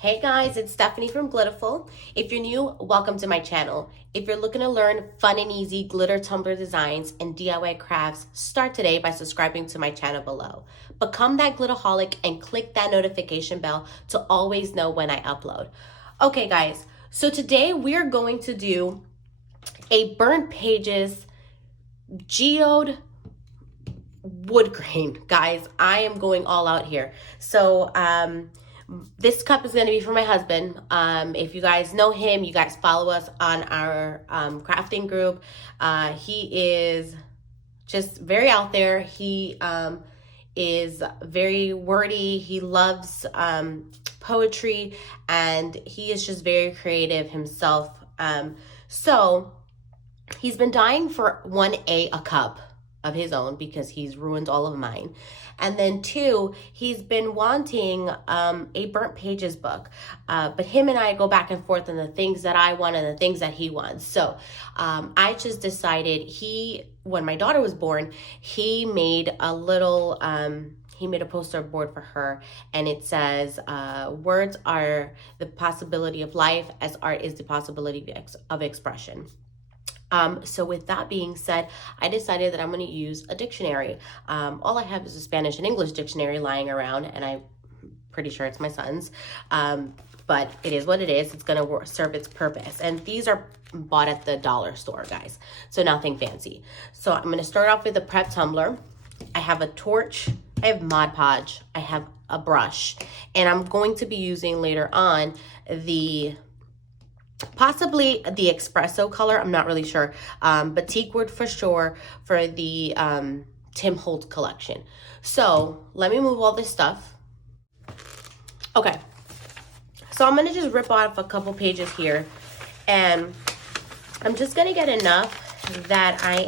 Hey guys, it's Stephanie from Glittaful. If you're new, welcome to my channel. If you're looking to learn fun and easy glitter tumbler designs and DIY crafts, start today by subscribing to my channel below. Become that Glittaholic and click that notification bell to always know when I upload. Okay guys, so today we're going to do a burnt pages geode wood grain. Guys, I am going all out here. So this cup is going to be for my husband. If you guys know him, you guys follow us on our crafting group. He is just very out there. He is very wordy. He loves poetry, and he is just very creative himself. So he's been dying for a cup of his own because he's ruined all of mine. And then two, he's been wanting a burnt pages book. But him and I go back and forth on the things that I want and the things that he wants. So I just decided when my daughter was born, he made a little, he made a poster board for her, and it says, words are the possibility of life as art is the possibility of expression. So with that being said, I decided that I'm going to use a dictionary. All I have is a Spanish and English dictionary lying around, and I'm pretty sure it's my son's. But it is what it is. It's going to serve its purpose. And these are bought at the dollar store, guys. So nothing fancy. So I'm going to start off with a prep tumbler. I have a torch. I have Mod Podge. I have a brush. And I'm going to be using later on possibly the espresso color, I'm not really sure, but Teak Wood for sure for the Tim Holtz collection. So let me move all this stuff. Okay, so I'm gonna just rip off a couple pages here, and I'm just gonna get enough that I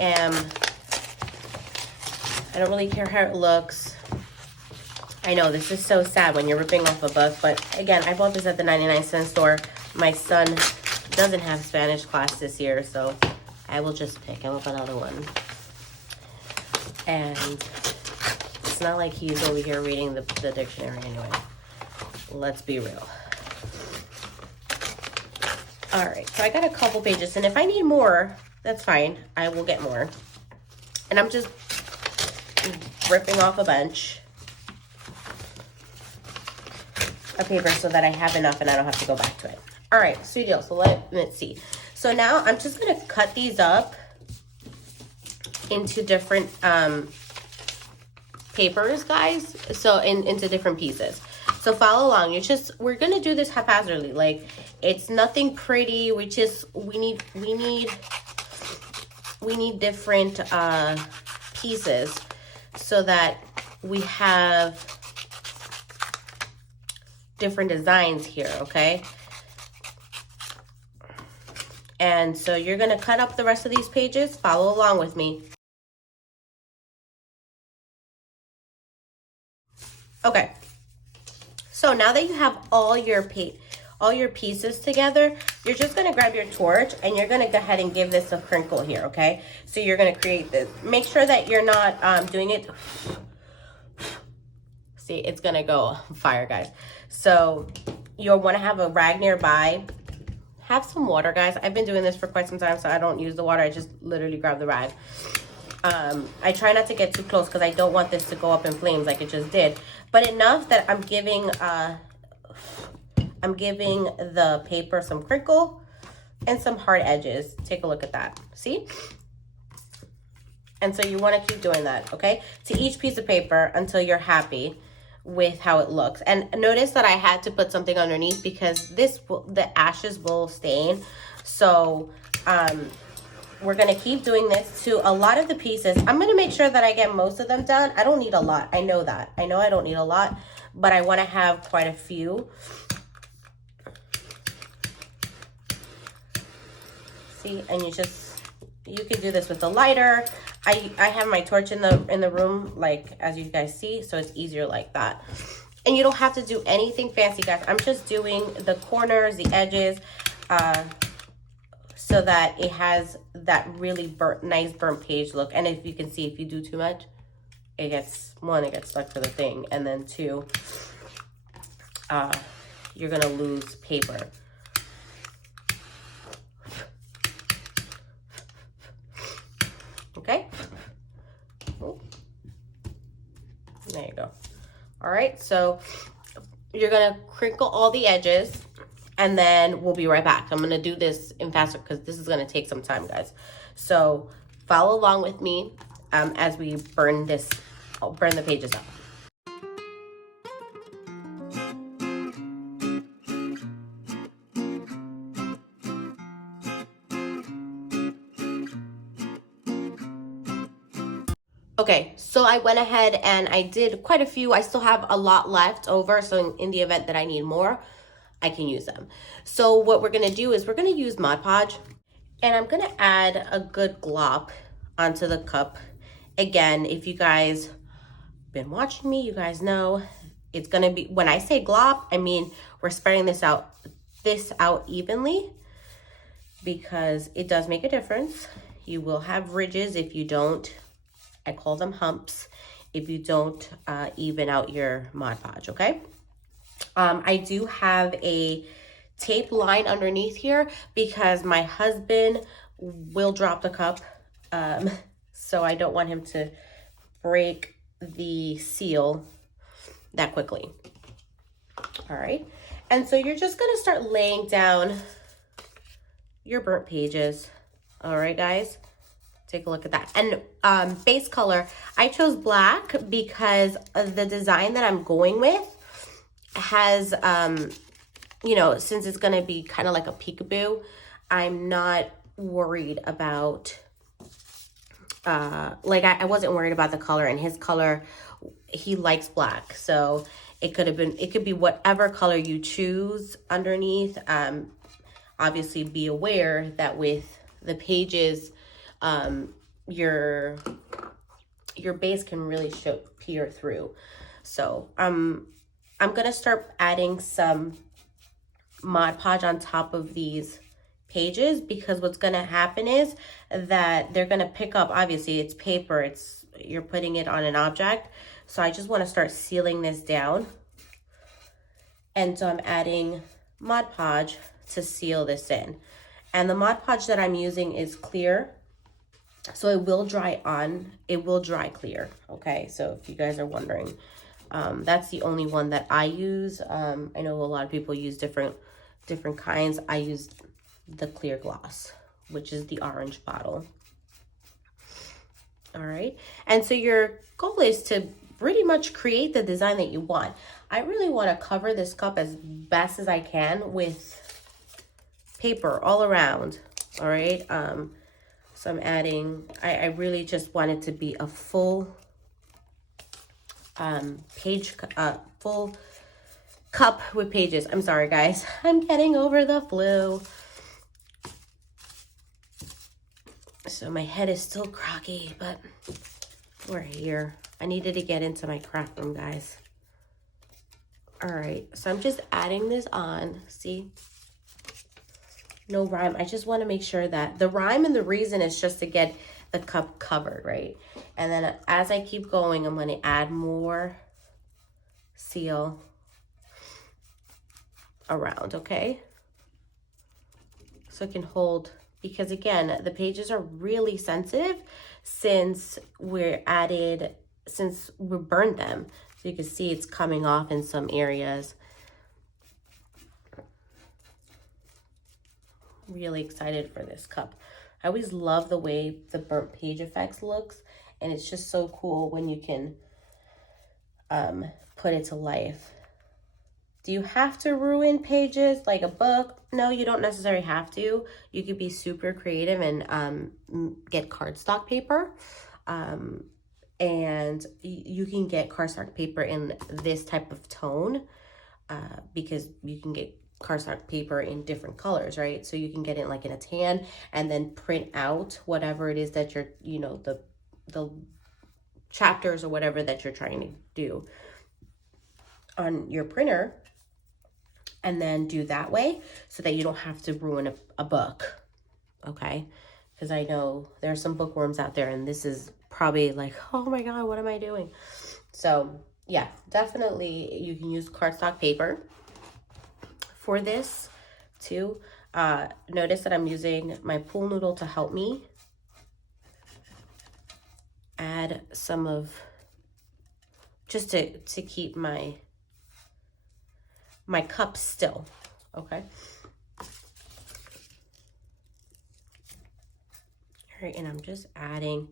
don't really care how it looks. I know this is so sad when you're ripping off a book, but again, I bought this at the 99-cent store. My son doesn't have Spanish class this year, so I will just pick him up another one. And it's not like he's over here reading the dictionary anyway. Let's be real. All right, so I got a couple pages, and if I need more, that's fine. I will get more. And I'm just ripping off a bunch of paper so that I have enough and I don't have to go back to it. All right, sweet deal. So let's see. So now I'm just going to cut these up into different papers, guys. So into different pieces. So follow along. We're going to do this haphazardly. Like, it's nothing pretty. We need different pieces so that we have different designs here, okay? And so you're going to cut up the rest of these pages. Follow along with me. Okay. So now that you have all your pieces together, you're just going to grab your torch and you're going to go ahead and give this a crinkle here, okay? So you're going to create this. Make sure that you're not doing it. See, it's going to go fire, guys. So you'll want to have a rag nearby. Have some water, guys. I've been doing this for quite some time, so I don't use the water. I just literally grab the rag. I try not to get too close because I don't want this to go up in flames like it just did. But enough that I'm giving the paper some crinkle and some hard edges. Take a look at that. See? And so you want to keep doing that, okay? To each piece of paper until you're happy with how it looks. And notice that I had to put something underneath because the ashes will stain. So we're going to keep doing this to a lot of the pieces. I'm going to make sure that I get most of them done. I don't need a lot. I know that. I know I don't need a lot, but I want to have quite a few. See, and you can do this with a lighter. I have my torch in the room, like, as you guys see, so it's easier like that. And you don't have to do anything fancy, guys. I'm just doing the corners, the edges, so that it has that really nice burnt page look. And if you can see, if you do too much, it gets stuck to the thing, and then two, you're gonna lose paper. Okay. Oh. There you go. All right, so you're gonna crinkle all the edges, and then we'll be right back. I'm gonna do this in faster because this is gonna take some time, guys. So follow along with me as we burn the pages up. Okay, so I went ahead and I did quite a few. I still have a lot left over, so in the event that I need more, I can use them. So what we're gonna do is we're gonna use Mod Podge, and I'm gonna add a good glop onto the cup. Again, if you guys been watching me, you guys know it's gonna be, when I say glop, I mean we're spreading this out evenly, because it does make a difference. You will have ridges if you don't, I call them humps, if you don't even out your Mod Podge, okay? I do have a tape line underneath here because my husband will drop the cup, so I don't want him to break the seal that quickly. All right, and so you're just gonna start laying down your burnt pages. All right, guys. Take a look at that. And base color, I chose black because the design that I'm going with has, you know, since it's going to be kind of like a peekaboo, I'm not worried about, like I wasn't worried about the color, and his color, he likes black. So it could be whatever color you choose underneath. Obviously be aware that with the pages, your base can really peer through. So I'm gonna start adding some Mod Podge on top of these pages, because what's gonna happen is that they're gonna pick up, obviously it's paper, you're putting it on an object. So I just want to start sealing this down, and so I'm adding Mod Podge to seal this in. And the Mod Podge that I'm using is clear, so it will dry clear, okay? So if you guys are wondering, that's the only one that I use. I know a lot of people use different kinds. I use the clear gloss, which is the orange bottle. All right, and so your goal is to pretty much create the design that you want. I really want to cover this cup as best as I can with paper all around. All right, so I'm adding, I really just want it to be a full full cup with pages. I'm sorry, guys, I'm getting over the flu, so my head is still groggy, but we're here. I needed to get into my craft room, guys. All right, so I'm just adding this on. See, no rhyme. I just want to make sure that the rhyme and the reason is just to get the cup covered, right? And then as I keep going, I'm going to add more seal around, okay? So it can hold, because again, the pages are really sensitive since we burned them. So you can see it's coming off in some areas. Really excited for this cup. I always love the way the burnt page effects looks, and it's just so cool when you can put it to life. Do you have to ruin pages like a book? No, you don't necessarily have to. You could be super creative and get cardstock paper. And you can get cardstock paper in this type of tone, because you can get cardstock paper in different colors, right? So you can get it like in a tan and then print out whatever it is that you're, you know, the chapters or whatever that you're trying to do on your printer, and then do that way so that you don't have to ruin a book, okay? Because I know there's some bookworms out there, and this is probably like, oh my God, what am I doing? So yeah, definitely you can use cardstock paper. for this too. Notice that I'm using my pool noodle to help me add some of, just to keep my cup still, okay? All right, and I'm just adding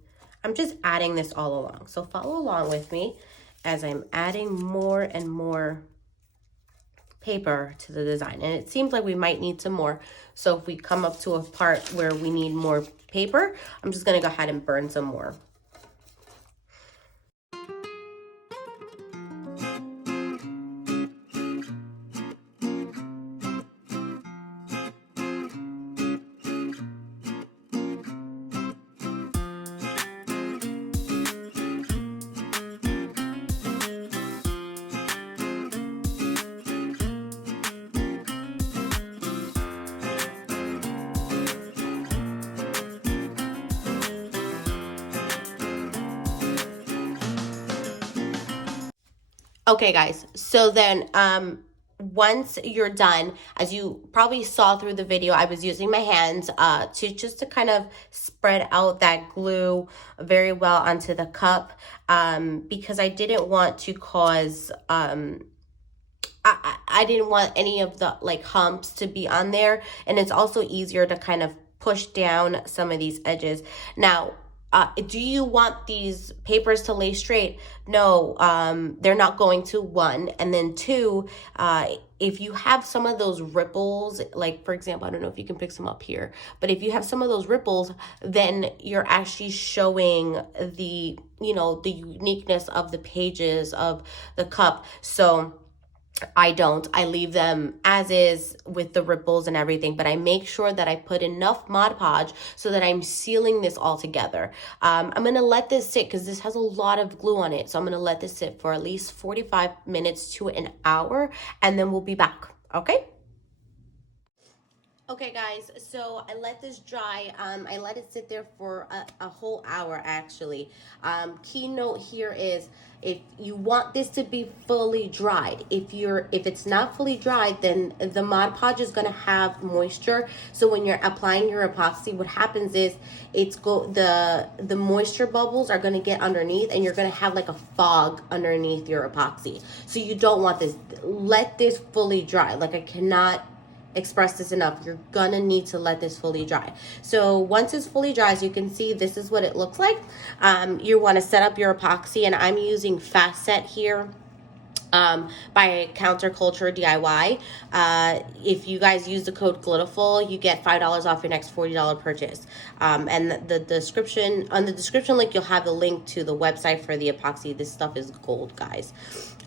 this all along. So follow along with me as I'm adding more and more paper to the design. And it seems like we might need some more. So if we come up to a part where we need more paper, I'm just gonna go ahead and burn some more. Okay guys, so then once you're done, as you probably saw through the video, I was using my hands to kind of spread out that glue very well onto the cup, because I didn't want to cause I didn't want any of the like humps to be on there, and it's also easier to kind of push down some of these edges. Now, do you want these papers to lay straight? No, they're not going to, one. And then two, if you have some of those ripples, like for example, I don't know if you can pick some up here, but if you have some of those ripples, then you're actually showing the, you know, the uniqueness of the pages of the cup. So I don't. I leave them as is with the ripples and everything, but I make sure that I put enough Mod Podge so that I'm sealing this all together. I'm going to let this sit because this has a lot of glue on it. So I'm going to let this sit for at least 45 minutes to an hour, and then we'll be back. Okay? Okay guys, so I let this dry. I let it sit there for a whole hour actually. Key note here is, if you want this to be fully dried, if it's not fully dried, then the Mod Podge is going to have moisture. So when you're applying your epoxy, what happens is the moisture bubbles are going to get underneath, and you're going to have like a fog underneath your epoxy. So you don't want this. Let this fully dry. Like, I cannot express this enough. You're gonna need to let this fully dry. So once it's fully dry, as you can see, this is what it looks like. You want to set up your epoxy, and I'm using Fast Set here by Counterculture DIY. If you guys use the code Glittaful, you get $5 off your next $40 purchase. And the description, on the description link, you'll have the link to the website for the epoxy. This stuff is gold, guys.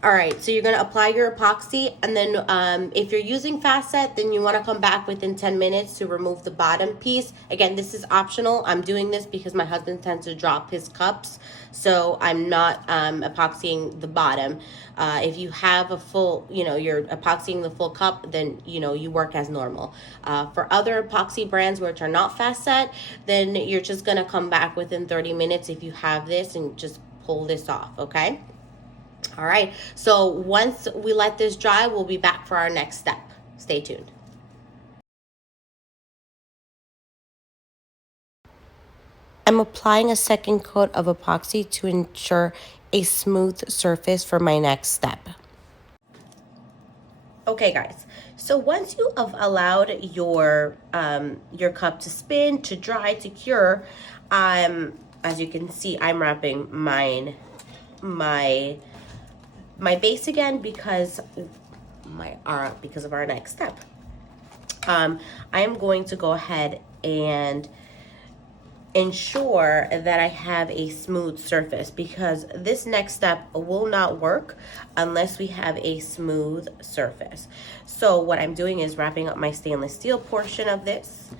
All right, so you're gonna apply your epoxy, and then if you're using Fast Set, then you wanna come back within 10 minutes to remove the bottom piece. Again, this is optional. I'm doing this because my husband tends to drop his cups, so I'm not epoxying the bottom. If you have a full, you know, you're epoxying the full cup, then, you know, you work as normal. For other epoxy brands which are not Fast Set, then you're just gonna come back within 30 minutes if you have this, and just pull this off, okay? All right, so once we let this dry, we'll be back for our next step. Stay tuned. I'm applying a second coat of epoxy to ensure a smooth surface for my next step. Okay guys, so once you have allowed your cup to spin, to dry, to cure, as you can see, I'm wrapping my base again because of our next step. I am going to go ahead and ensure that I have a smooth surface, because this next step will not work unless we have a smooth surface. So what I'm doing is wrapping up my stainless steel portion of this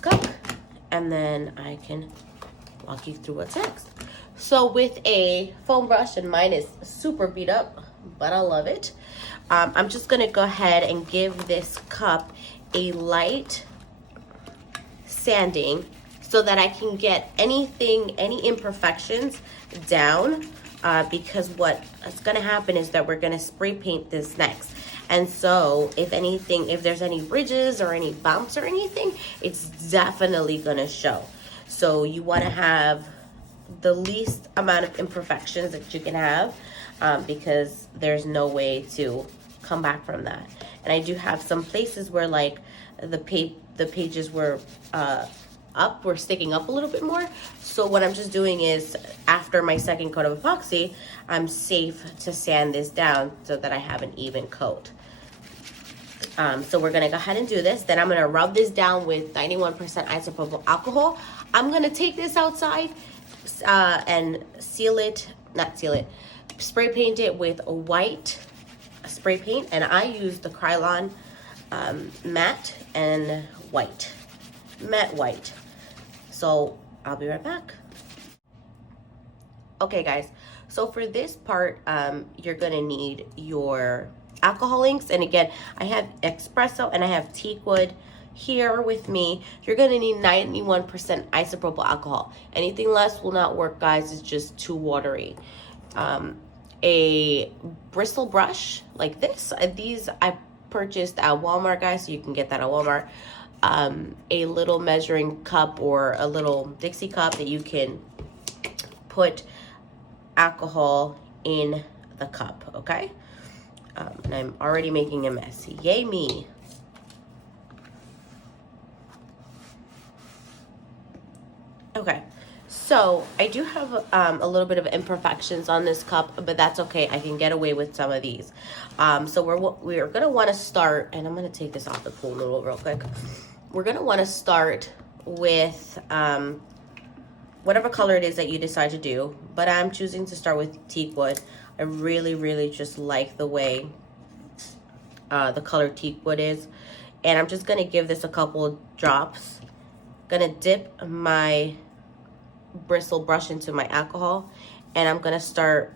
cup, and then I can walk you through what's next. So with a foam brush, and mine is super beat up, but I love it, I'm just gonna go ahead and give this cup a light sanding so that I can get any imperfections down, because what is gonna happen is that we're gonna spray paint this next. And so if anything, if there's any ridges or any bumps or anything, it's definitely gonna show. So you wanna have the least amount of imperfections that you can have, because there's no way to come back from that. And I do have some places where like the pages were were sticking up a little bit more. So what I'm just doing is, after my second coat of epoxy, I'm safe to sand this down so that I have an even coat. So we're gonna go ahead and do this. Then I'm gonna rub this down with 91% isopropyl alcohol. I'm gonna take this outside and spray paint it with a white spray paint. And I use the Krylon matte and white, matte white. So I'll be right back. Okay guys, so for this part, you're gonna need your alcohol inks. And again, I have espresso and I have teak wood here with me. You're gonna need 91% isopropyl alcohol. Anything less will not work, guys. It's just too watery. A bristle brush like this. These I purchased at Walmart, guys, so you can get that at Walmart. A little measuring cup or a little Dixie cup that you can put alcohol in the cup, okay? And I'm already making a mess. Yay me. Okay, so I do have a little bit of imperfections on this cup, but that's okay. I can get away with some of these. So we're gonna want to start, and I'm gonna take this off the pool noodle real quick. We're gonna want to start with whatever color it is that you decide to do, but I'm choosing to start with teak wood. I really just like the way the color teak wood is, and I'm just gonna give this a couple drops. Gonna dip my bristle brush into my alcohol, and I'm gonna start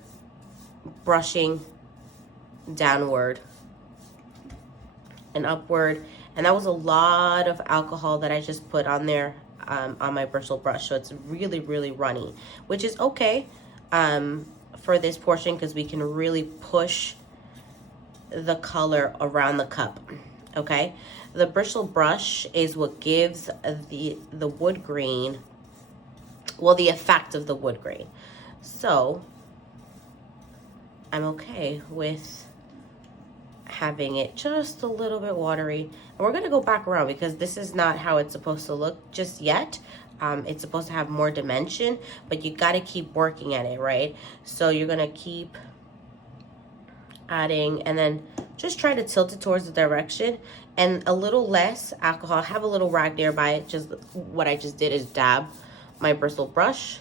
brushing downward and upward. And that was a lot of alcohol that I just put on there on my bristle brush, so it's really runny, which is okay for this portion, because we can really push the color around the cup. Okay, the bristle brush is what gives the wood grain, well, the effect of the wood grain. So I'm okay with having it just a little bit watery. And we're gonna go back around, because this is not how it's supposed to look just yet. It's supposed to have more dimension, but you gotta keep working at it, right? So you're gonna keep adding, and then just try to tilt it towards the direction, and a little less alcohol. Have a little rag nearby. Just what I just did is dab my bristle brush.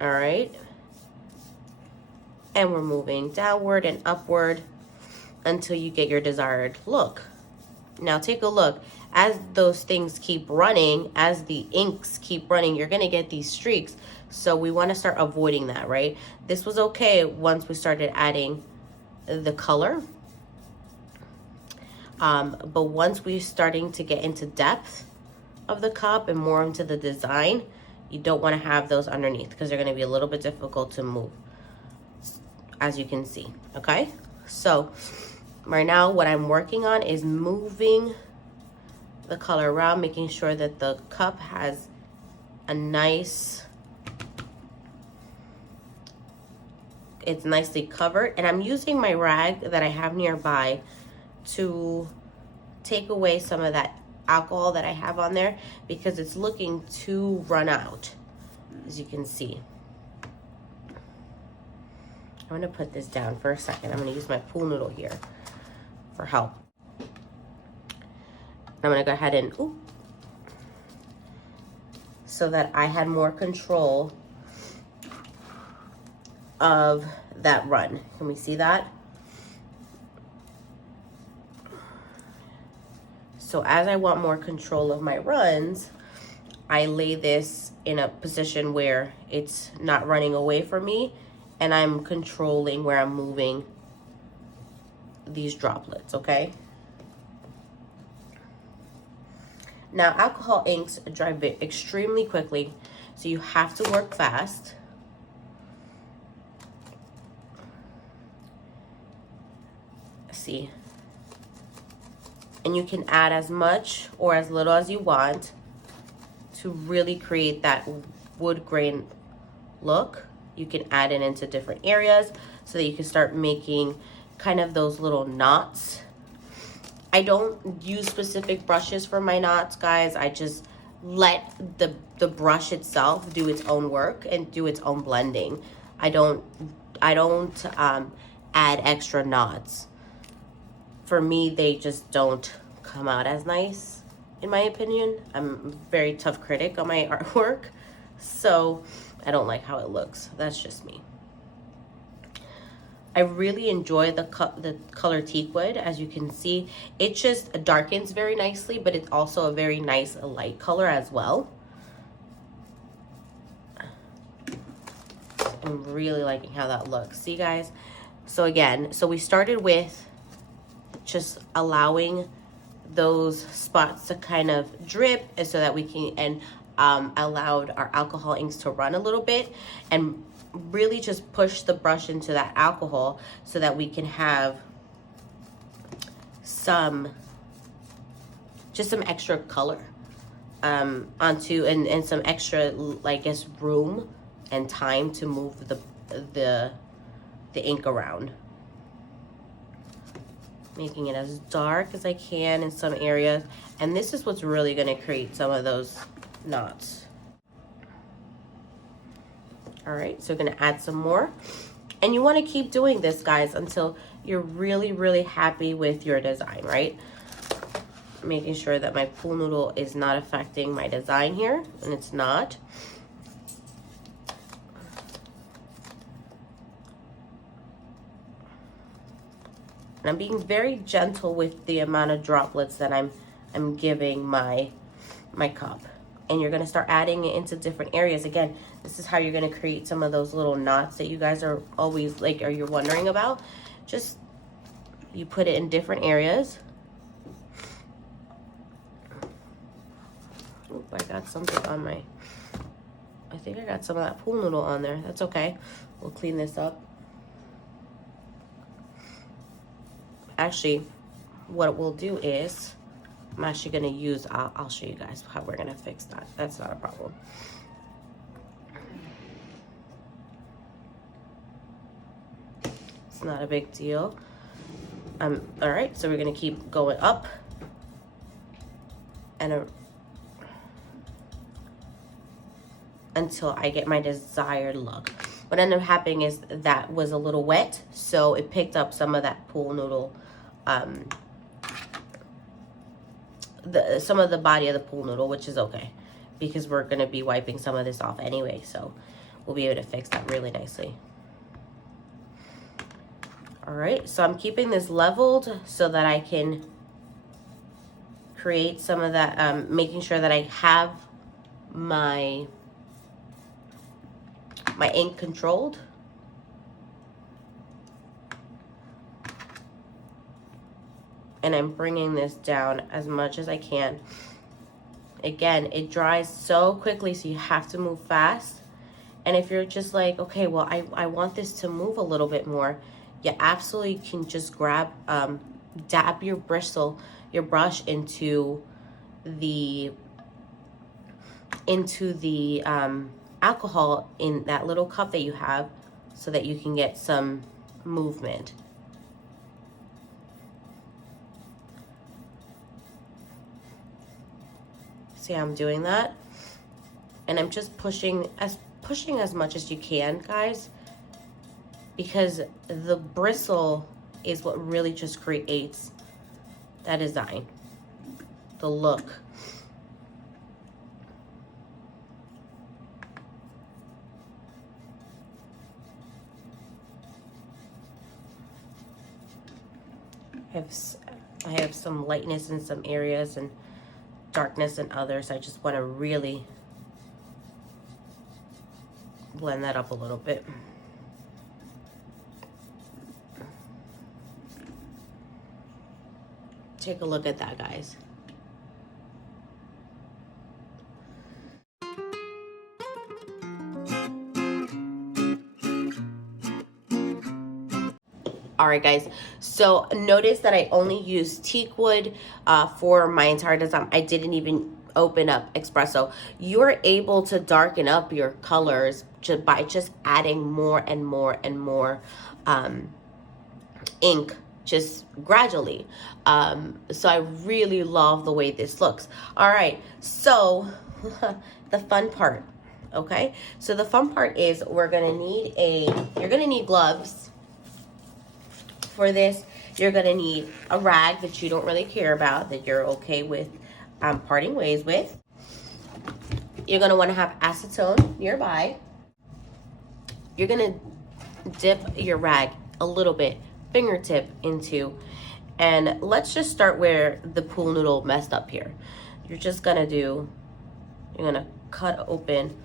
All right, and we're moving downward and upward until you get your desired look. Now take a look. As those things keep running, as the inks keep running, you're gonna get these streaks. So we want to start avoiding that, right? This was okay once we started adding the color. But once we're starting to get into depth of the cup and more into the design, you don't want to have those underneath, because they're going to be a little bit difficult to move, as you can see. Okay, so right now what I'm working on is moving the color around, making sure that the cup has a nice, it's nicely covered. And I'm using my rag that I have nearby to take away some of that alcohol that I have on there, because it's looking to run out, as you can see. I'm gonna put this down for a second. I'm gonna use my pool noodle here for help. I'm gonna go ahead and, so that I had more control of that run. Can we see that? So as I want more control of my runs, I lay this in a position where it's not running away from me, and I'm controlling where I'm moving these droplets, okay? Now, alcohol inks dry extremely quickly, so you have to work fast. epoxy. And you can add as much or as little as you want to really create that wood grain look. You can add it into different areas so that you can start making kind of those little knots. I don't use specific brushes for my knots, guys. I just let the brush itself do its own work and do its own blending. I don't add extra knots. For me, they just don't come out as nice, in my opinion. I'm a very tough critic on my artwork, so I don't like how it looks. That's just me. I really enjoy the color Teak Wood. As you can see, it just darkens very nicely, but it's also a very nice light color as well. I'm really liking how that looks. See, guys? So again, so we started with just allowing those spots to kind of drip so that we can, and allowed our alcohol inks to run a little bit, and really just push the brush into that alcohol so that we can have just some extra color onto, and some extra, I guess, room and time to move the ink around, making it as dark as I can in some areas. And this is what's really going to create some of those knots. All right, so we're gonna add some more. And you wanna keep doing this, guys, until you're really, really happy with your design, right? Making sure that my pool noodle is not affecting my design here, and it's not. And I'm being very gentle with the amount of droplets that I'm giving my cup. And you're gonna start adding it into different areas. Again, this is how you're gonna create some of those little knots that you guys are always like, you're wondering about. Just, you put it in different areas. Oop, I got something on my, I think I got some of that pool noodle on there. That's okay. We'll clean this up. Actually, what we'll do is, I'm actually gonna use, I'll show you guys how we're gonna fix that. That's not a problem. It's not a big deal. All right, so we're gonna keep going up and until I get my desired look. What ended up happening is that was a little wet, so it picked up some of that pool noodle, some of the body of the pool noodle, which is okay because we're going to be wiping some of this off anyway, so we'll be able to fix that really nicely. All right, so I'm keeping this leveled so that I can create some of that, making sure that I have my ink controlled. And I'm bringing this down as much as I can. Again, it dries so quickly, so you have to move fast. And if you're just like, okay, well, I want this to move a little bit more, you absolutely can just grab, dab your brush into the alcohol in that little cup that you have so that you can get some movement. See how I'm doing that? And I'm just pushing as much as you can, guys, because the bristle is what really just creates that design, the look. I have some lightness in some areas and darkness in others. I just want to really blend that up a little bit. Take a look at that, guys. All right, guys, so notice that I only used teak wood for my entire design. I didn't even open up espresso. You're able to darken up your colors by just adding more and more and more ink, just gradually. So I really love the way this looks. All right, so the fun part, okay? So the fun part is you're gonna need gloves. For this, you're gonna need a rag that you don't really care about, that you're okay with parting ways with. You're gonna wanna have acetone nearby. You're gonna dip your rag a little bit, fingertip into, and let's just start where the pool noodle messed up here. You're gonna cut open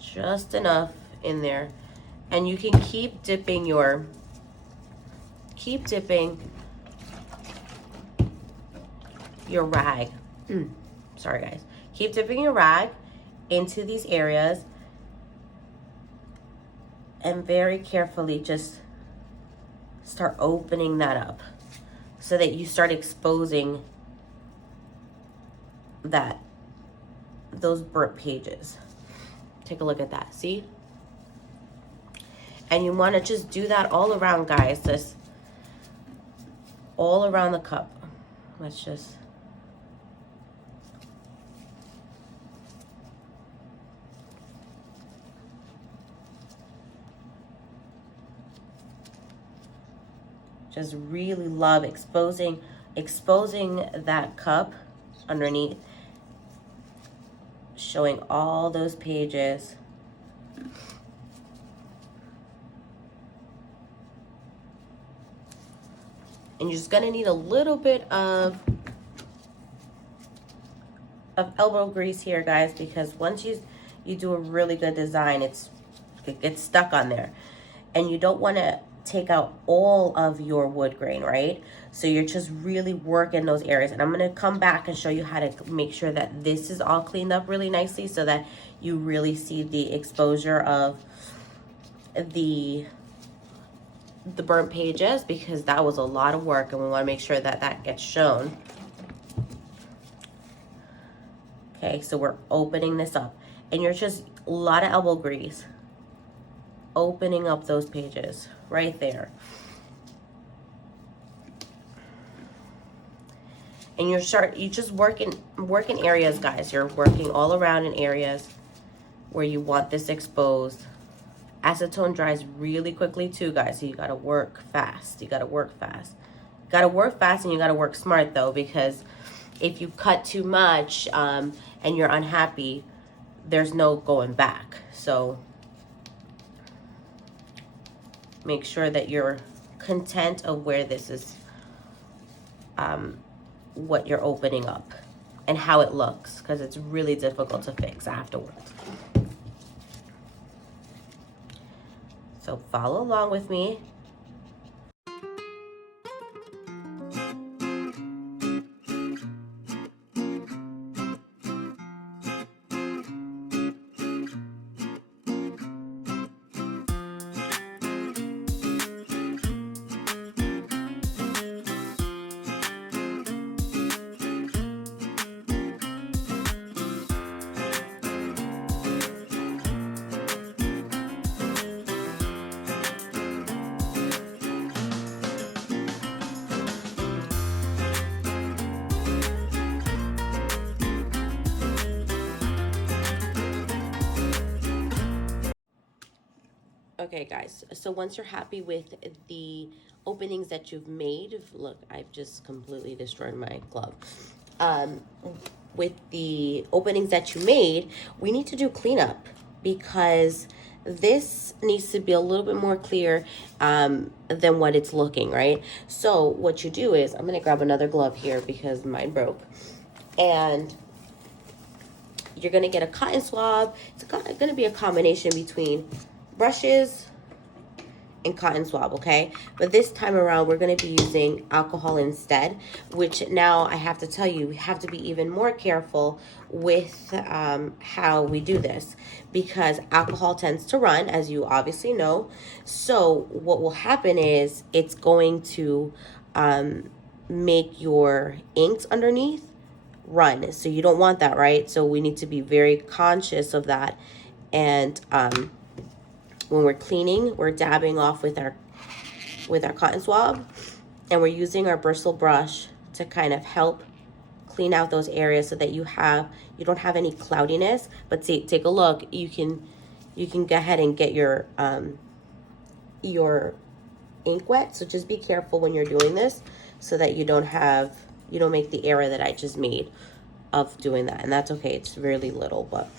just enough in there, and you can keep dipping your rag. Sorry guys, keep dipping your rag into these areas, and very carefully just start opening that up so that you start exposing those burnt pages. Take a look at that, see? And you want to just do that all around, guys, just all around the cup. Let's just really love exposing that cup underneath, showing all those pages. And you're just gonna need a little bit of elbow grease here, guys, because once you do a really good design, it gets stuck on there, and you don't want to take out all of your wood grain, right? So you're just really working those areas, and I'm going to come back and show you how to make sure that this is all cleaned up really nicely so that you really see the exposure of the burnt pages, because that was a lot of work, and we want to make sure that that gets shown. Okay, so we're opening this up, and you're just a lot of elbow grease opening up those pages right there. And you just working areas, guys. You're working all around in areas where you want this exposed. Acetone dries really quickly too, guys, so you gotta work fast. You gotta work fast. You gotta work fast, and you gotta work smart though, because if you cut too much and you're unhappy, there's no going back. So make sure that you're content of where this is, what you're opening up and how it looks, because it's really difficult to fix afterwards. So follow along with me. Okay, guys, so once you're happy with the openings that you've made, look, I've just completely destroyed my glove. With the openings that you made, we need to do cleanup, because this needs to be a little bit more clear than what it's looking, right? So what you do is, I'm going to grab another glove here because mine broke. And you're going to get a cotton swab. It's going to be a combination between brushes and cotton swab, okay? But this time around, we're gonna be using alcohol instead, which now I have to tell you, we have to be even more careful with how we do this, because alcohol tends to run, as you obviously know. So what will happen is it's going to make your inks underneath run. So you don't want that, right? So we need to be very conscious of that. And when we're cleaning, we're dabbing off with our cotton swab, and we're using our bristle brush to kind of help clean out those areas so that you don't have any cloudiness. But take a look, you can go ahead and get your ink wet. So just be careful when you're doing this so that you don't make the error that I just made of doing that. And that's okay, it's really little, but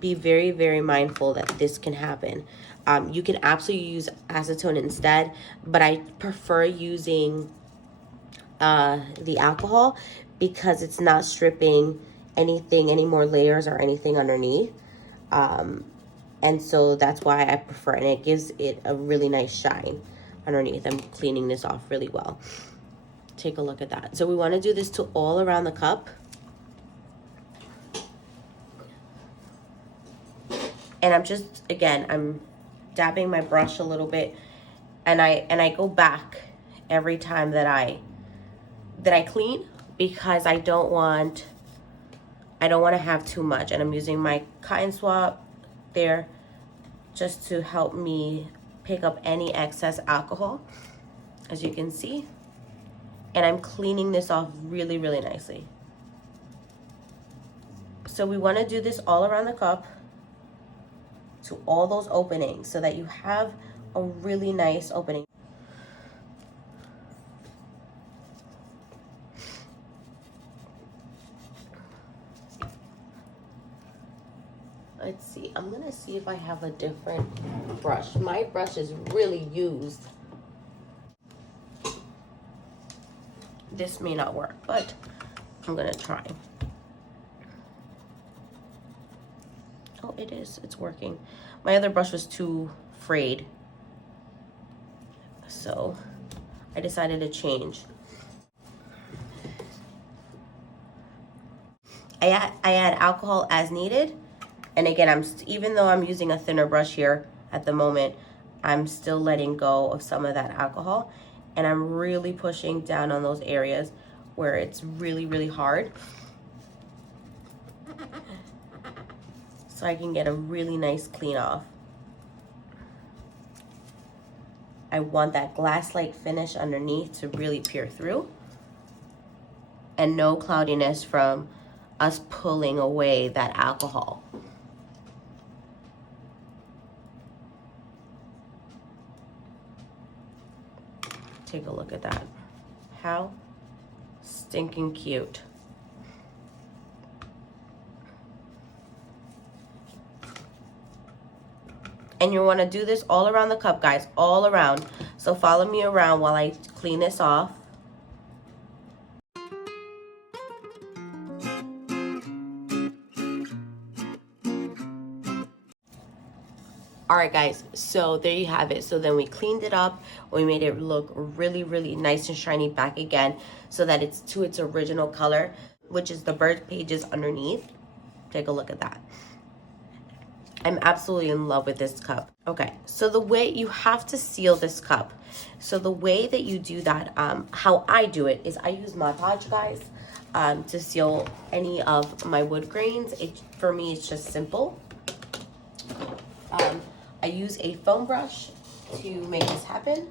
be very, very mindful that this can happen. You can absolutely use acetone instead, but I prefer using the alcohol because it's not stripping any more layers or anything underneath. And so that's why I prefer it, and it gives it a really nice shine underneath. I'm cleaning this off really well. Take a look at that. So we want to do this to all around the cup. And I'm dabbing my brush a little bit, and I go back every time that I clean, because I don't want to have too much. And I'm using my cotton swab there just to help me pick up any excess alcohol, as you can see. And I'm cleaning this off really, really nicely. So we want to do this all around the cup, to all those openings, so that you have a really nice opening. Let's see, I'm gonna see if I have a different brush. My brush is really used. This may not work, but I'm gonna try. Oh, it is, it's working. My other brush was too frayed, so I decided to change. I add alcohol as needed, and again, even though I'm using a thinner brush here at the moment, I'm still letting go of some of that alcohol, and I'm really pushing down on those areas where it's really, really hard, so I can get a really nice clean off. I want that glass-like finish underneath to really peer through, and no cloudiness from us pulling away that alcohol. Take a look at that. How stinking cute. And you want to do this all around the cup, guys, all around. So follow me around while I clean this off. All right, guys, so there you have it. So then we cleaned it up. We made it look really, really nice and shiny back again, so that it's to its original color, which is the bird pages underneath. Take a look at that. I'm absolutely in love with this cup. Okay, so the way you have to seal this cup. So the way that you do that, how I do it, is I use Mod Podge, guys, to seal any of my wood grains. For me, it's just simple. I use a foam brush to make this happen,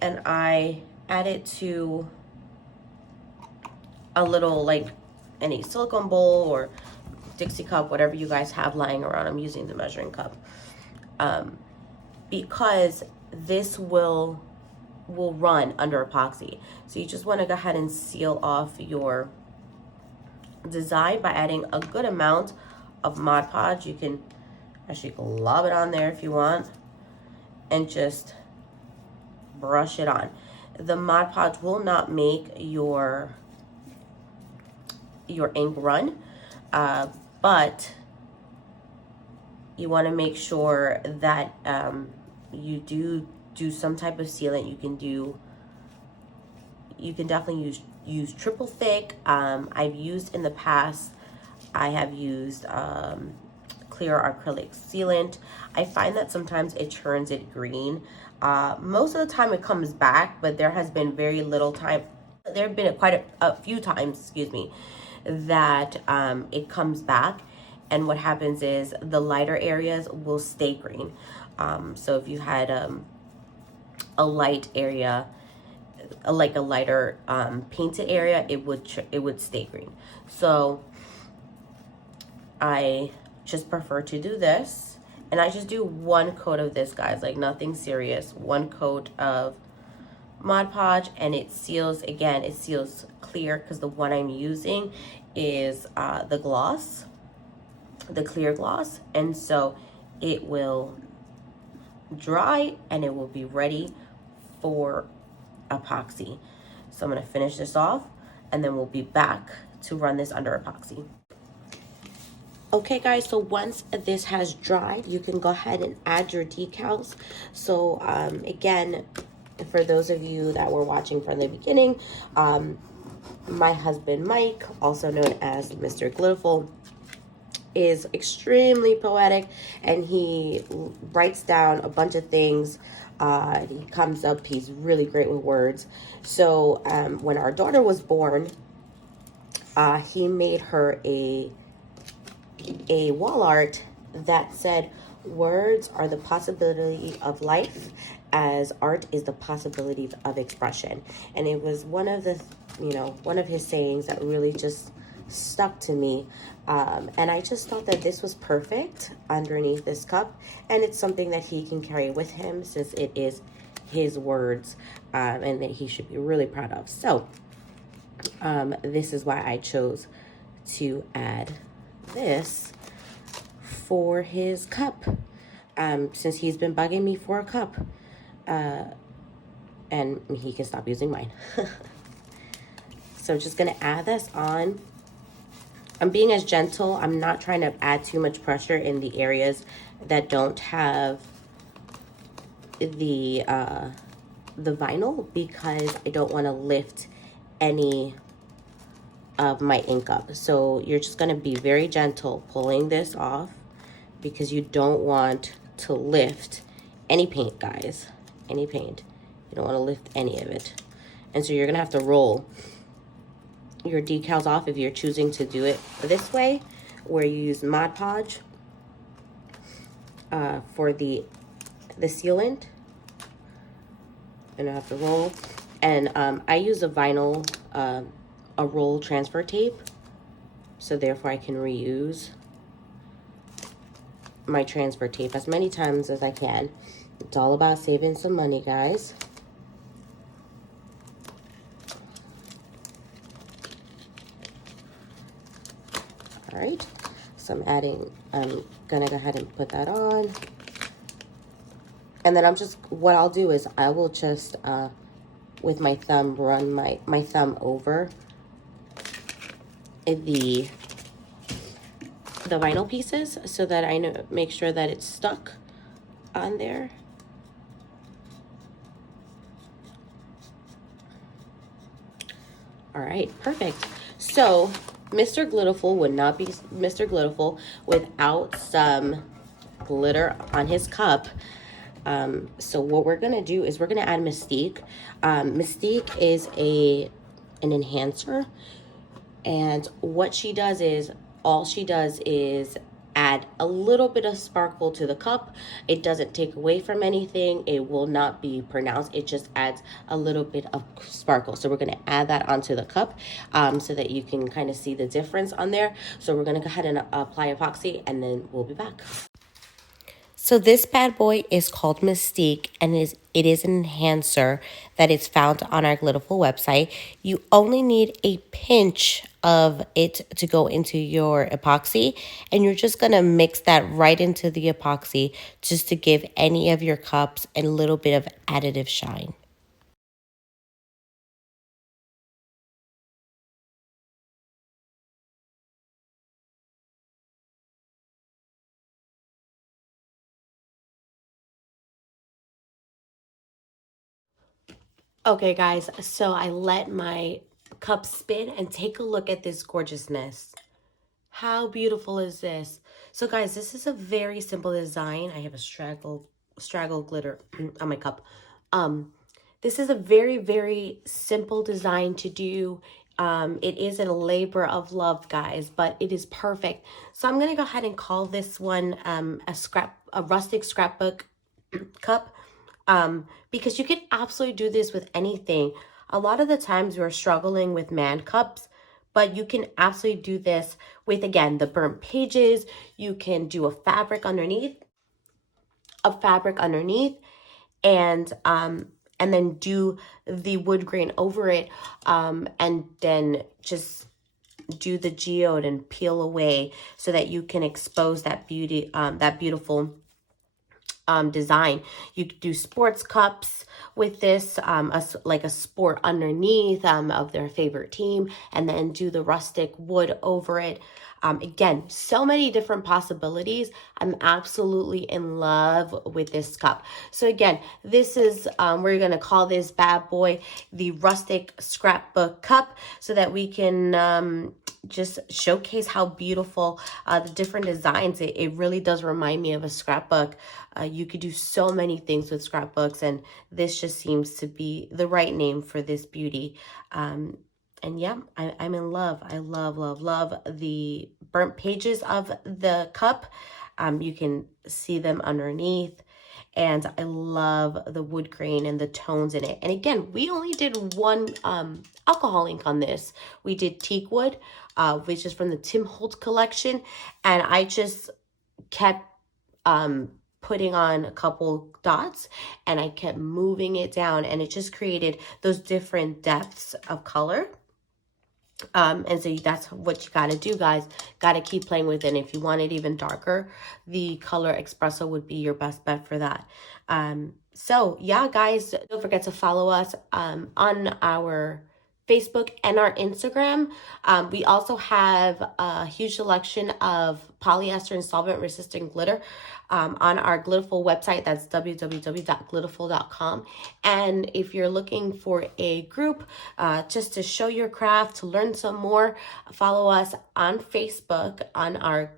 and I add it to a little, like, any silicone bowl or Dixie cup, whatever you guys have lying around. I'm using the measuring cup, because this will run under epoxy. So you just want to go ahead and seal off your design by adding a good amount of Mod Podge. You can actually glob it on there if you want, and just brush it on. The Mod Podge will not make your ink run, but you want to make sure that you do some type of sealant, you can definitely use triple thick. I've used in the past, I have used clear acrylic sealant. I find that sometimes it turns it green. Most of the time it comes back, but there has been very little time. There have been quite a few times, excuse me, that it comes back. And what happens is the lighter areas will stay green. So if you had a light area, like a lighter painted area, it would stay green. So I just prefer to do this, and I just do one coat of this, guys, like nothing serious. One coat of Mod Podge, and it seals. Again, it seals clear because the one I'm using is the gloss, the clear gloss, and so it will dry and it will be ready for epoxy. So I'm going to finish this off, and then we'll be back to run this under epoxy. Okay guys, so once this has dried, you can go ahead and add your decals. So again, for those of you that were watching from the beginning, my husband Mike, also known as Mr. Glittaful, is extremely poetic, and he writes down a bunch of things. He comes up, he's really great with words. So when our daughter was born, he made her a wall art that said, "Words are the possibility of life, as art is the possibility of expression." And it was one of the, one of his sayings that really just stuck to me. And I just thought that this was perfect underneath this cup, and it's something that he can carry with him since it is his words, and that he should be really proud of. So this is why I chose to add this for his cup, since he's been bugging me for a cup, and he can stop using mine. So just gonna add this on. I'm being as gentle. I'm not trying to add too much pressure in the areas that don't have the vinyl, because I don't want to lift any of my ink up. So you're just going to be very gentle pulling this off, because you don't want to lift any paint, guys. Any paint. You don't want to lift any of it. And so you're going to have to roll your decals off if you're choosing to do it this way, where you use Mod Podge for the sealant. And I have to roll. And I use a vinyl, a roll transfer tape, so therefore I can reuse my transfer tape as many times as I can. It's all about saving some money, guys. All right, so I'm gonna go ahead and put that on. And then what I'll do is I will just, with my thumb, run my thumb over the vinyl pieces, so that I make sure that it's stuck on there. All right, perfect. So Mr. Glittaful would not be Mr. Glittaful without some glitter on his cup. So what we're gonna do is we're gonna add Mystique. Mystique is an enhancer, and what she does is, all she does is add a little bit of sparkle to the cup. It doesn't take away from anything. It will not be pronounced. It just adds a little bit of sparkle. So we're going to add that onto the cup, so that you can kind of see the difference on there. So we're going to go ahead and apply epoxy, and then we'll be back. So this bad boy is called Mystique, and it is an enhancer that is found on our Glittaful website. You only need a pinch of it to go into your epoxy, and you're just going to mix that right into the epoxy, just to give any of your cups a little bit of additive shine. Okay, guys, so I let my cup spin and take a look at this gorgeousness. How beautiful is this? So guys, this is a very simple design. I have a straggle glitter on my cup. This is a very simple design to do. It is a labor of love, guys, but it is perfect. So I'm gonna go ahead and call this one a rustic scrapbook cup, because you can absolutely do this with anything. A lot of the times we're struggling with man cups, but you can absolutely do this with, again, the burnt pages. You can do a fabric underneath, and then do the wood grain over it, and then just do the geode and peel away so that you can expose that beautiful design. You could do sports cups with this, like a sport underneath of their favorite team, and then do the rustic wood over it. Again, so many different possibilities. I'm absolutely in love with this cup. So again, this is, we're going to call this bad boy the Rustic Scrapbook Cup, so that we can just showcase how beautiful the different designs. It really does remind me of a scrapbook. You could do so many things with scrapbooks, and this just seems to be the right name for this beauty. And yeah, I'm in love. I love the burnt pages of the cup. You can see them underneath. And I love the wood grain and the tones in it. And again, we only did one alcohol ink on this. We did Teak Wood, which is from the Tim Holtz collection. And I just kept putting on a couple dots, and I kept moving it down, and it just created those different depths of color. And so that's what you got to do, guys. Got to keep playing with it. And if you want it even darker, the color espresso would be your best bet for that. So yeah, guys, don't forget to follow us on our Facebook and our Instagram. We also have a huge selection of polyester and solvent resistant glitter on our Glittaful website. That's www.glittaful.com. And if you're looking for a group just to show your craft, to learn some more, follow us on Facebook on our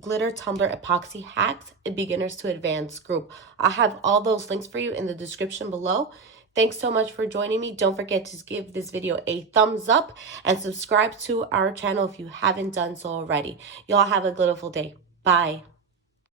glitter tumbler epoxy hacks, beginners to advanced group. I'll have all those links for you in the description below. Thanks so much for joining me. Don't forget to give this video a thumbs up and subscribe to our channel if you haven't done so already. Y'all have a glitterful day. Bye.